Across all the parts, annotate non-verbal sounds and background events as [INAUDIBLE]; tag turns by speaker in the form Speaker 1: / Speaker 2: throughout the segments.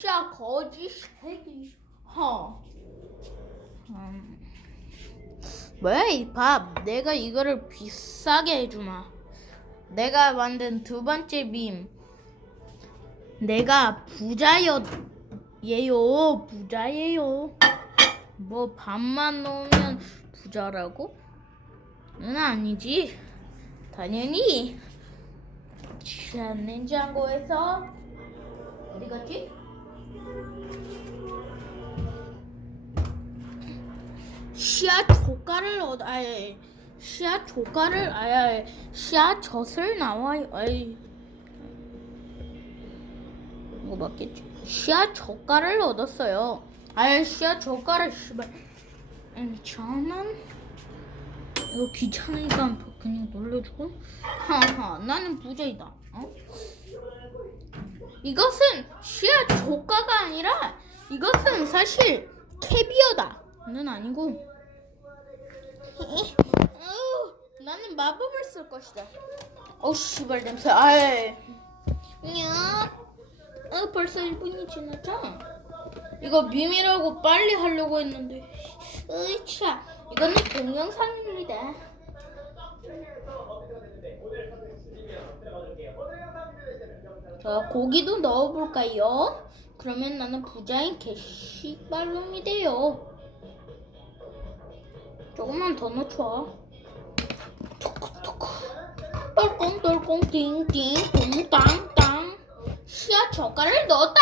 Speaker 1: 진짜 거짓 새끼. 허. 음. 뭐야 이 밥? 내가 이거를 비싸게 해주마. 내가 만든 두 번째 빔. 내가 부자여 예요 부자예요. 뭐 밥만 넣으면 부자라고? 는 아니지. 당연히. 자, 냉장고에서 어디 갔지? 씨앗 조가를 얻, 아예 씨앗 조가를 아예 씨앗 젖을 나와요. 아이 이거 맞겠지? 씨앗 젓가를 얻었어요. 아예 씨앗 젓가를 씨발. 아니 저는 이거 귀찮으니까 그냥 놀려주고. 하하 나는 부자이다. 어? 이것은 씨앗 조가가 아니라 이것은 사실 캐비어다는 아니고. 어우, [LAUGHS] 나는 마법을 쓸 것이다. 어우 씨발 냄새. 아이. 야. 어 벌써 1분이 지났죠? 이거 밈이라고 빨리 하려고 했는데. 으이차. 이거는 동영상입니다. 자, 고기도 넣어볼까요? 그러면 나는 부자인 게시발놈이 돼요. 조금만 더 넣죠. 톡톡톡. 떨꽁떨꽁 띵띵 똥땅땅. 씨앗 젓갈을 넣었다.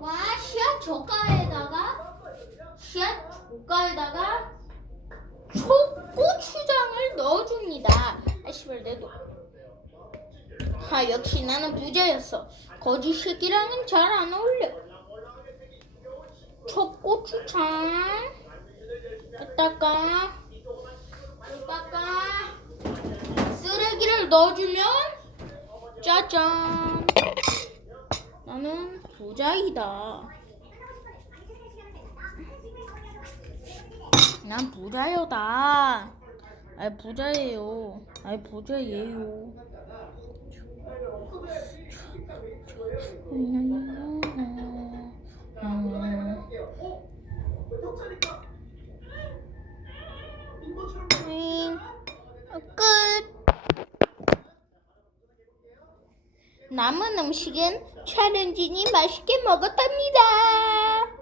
Speaker 1: 와, 씨앗 젓갈에다가 씨앗 젓갈에다가 초고추장을 넣어줍니다. 아, 씨발 내도. 아, 역시 나는 부자였어. 거짓 새끼랑은 잘 안 어울려. 초고추장. 여기다가 여기다가 쓰레기를 넣어주면 짜잔. 나는 부자이다. 난 부자요다. 아이 부자예요. 아이 부자예요. 음, 끝. 남은 음식은 촬영진이 맛있게 먹었답니다.